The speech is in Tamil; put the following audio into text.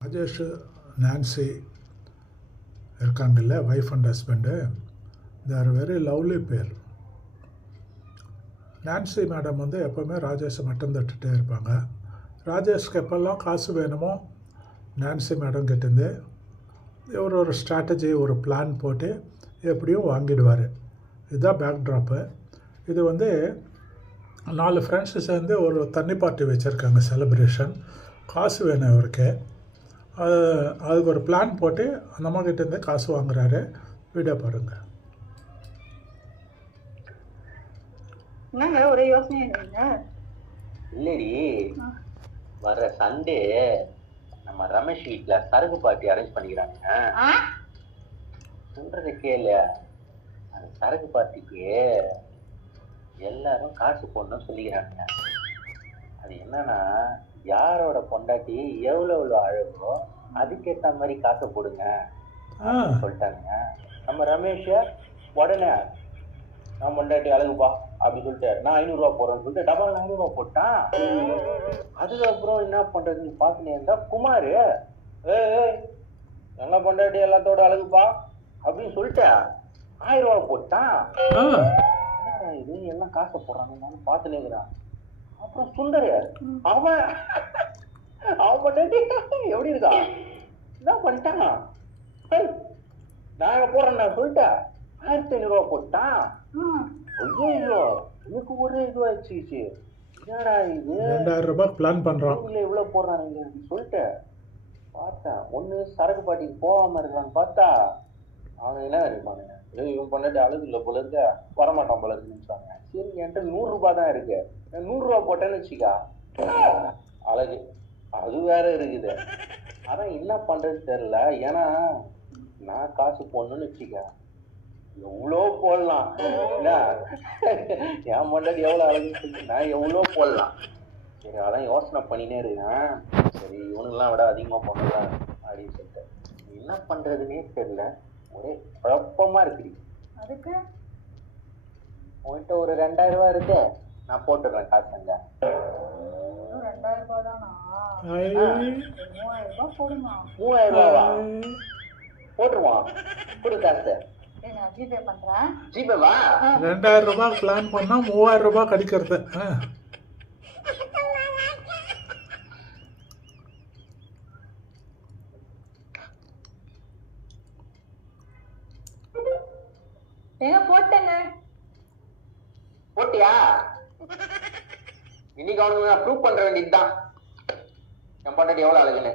ராஜேஷ் நான்சி இருக்காங்கல்ல, wife and husband. They are very lovely பேர். நான்சி மேடம் வந்து எப்போவுமே ராஜேஷை மட்டும் தட்டுகிட்டே இருப்பாங்க. ராஜேஷ்க்கு எப்போல்லாம் காசு வேணுமோ நான்சி மேடம் கிட்டேருந்து இவர் ஒரு ஸ்ட்ராட்டஜி, ஒரு பிளான் போட்டு எப்படியும் வாங்கிடுவார். இதுதான் பேக்ட்ராப்பு. இது வந்து 4 ஃப்ரெண்ட்ஸு சேர்ந்து ஒரு தண்ணி பார்ட்டி வச்சுருக்காங்க, செலிப்ரேஷன். காசு வேணும் அவருக்கு. அதுக்கு ஒரு பிளான் போட்டு அந்த அம்மா கிட்டேருந்து காசு வாங்குறாரு. வீடியோ பாருங்கள். என்னங்க ஒரே யோசனை இல்லடி, வர்ற சண்டே நம்ம ரமேஷ் வீட்ல சரக்கு பார்ட்டி அரேஞ்ச் பண்ணிக்கிறாங்க. சொல்றது கேளு. அந்த சரக்கு பார்ட்டிக்கு எல்லாரும் காசு போடணும்னு சொல்லிக்கிறாங்க. அது என்னன்னா, யாரோட பொண்டாட்டி எவ்வளவு அழகோ அதுக்கேற்ற மாதிரி காசை போடுங்க சொல்லிட்டாங்க. நம்ம ரமேஷ உடனே நான் பொண்டாட்டி அழகுப்பா அப்படின்னு சொல்லிட்டு நான் 500 ரூபா போடுறேன்னு சொல்லிட்டு டபுள் 500 ரூபா போட்டான். அதுக்கப்புறம் என்ன பண்றதுன்னு பாத்துனே இருந்தா குமாரு எங்க பொண்டாட்டி எல்லாத்தோட அழகுப்பா அப்படின்னு சொல்லிட்டு 1000 ரூபா போட்டான். இது எல்லாம் காசை போடுறாங்க, நானும் பாத்துனே இருக்கிறான். அப்புறம் சுந்தர் அவன் பொண்டாட்டி எப்படி இருக்கா, என்ன பண்ணிட்டான், நாங்க போறேன் சொல்லிட்டு 1500 ரூபா போட்டான். ஐயோ, எனக்கு ஒரே இதுவாச்சு. என்னடா இது, 2000 ரூபாய் பிளான் பண்றான். இவ்வளவு போடுறாங்க சொல்லிட்டு பார்த்தேன். ஒண்ணு சரக்கு பாட்டிக்கு போகாம இருக்கான்னு பார்த்தா அவன் என்ன இருப்பானுங்க, இவன் பொண்டாட்டி அழகு இல்லை போல இருக்க, வரமாட்டான் போல இருக்குன்னு நினைச்சாங்க. சரி, என்கிட்ட 100 ரூபாய் தான் இருக்கு, 100 ரூபா போட்டேன்னு வச்சுக்கா அழகு அது வேற இருக்குது. அதான் என்ன பண்றது தெரியல. ஏன்னா நான் காசு போடணும்னு வச்சுக்க எவ்வளோ போடலாம். என் பொண்டாட்டி எவ்வளவு அழகுன்னு சொல்லி நான் எவ்வளோ போடலாம். சரி, அதான் யோசனை பண்ணினே இருக்கேன். சரி, இவனுங்கெல்லாம் விட அதிகமா போடலாம் அப்படின்னு சொல்லிட்டு என்ன பண்றதுன்னே தெரியல. ஒரே குழப்பமா இருக்குது. அதுக்கு உன்கிட்ட ஒரு 2000 ரூபாய் இருக்கு, நான் போட்டுடுறேன் காசுங்க. 2000 ரூபாய் தானா? 3000 ரூபாய் போடுமா? 3000 ரூபாவா? போட்டுருவான், கொடு காசு. நான் ஜிபே பண்றேன். ஜிபேவா? 2000 ரூபாய் பிளான் பண்ணா 3000 ரூபாய் கிடைக்கிறது. ஏங்க போட்டேங்க. போட்டியா? இன்னைக்கு அவனுக்கு நான் ப்ரூவ் பண்ற வேண்டியதுதான் என் பொண்டாட்டி எவ்வளவு அழகுன்னு.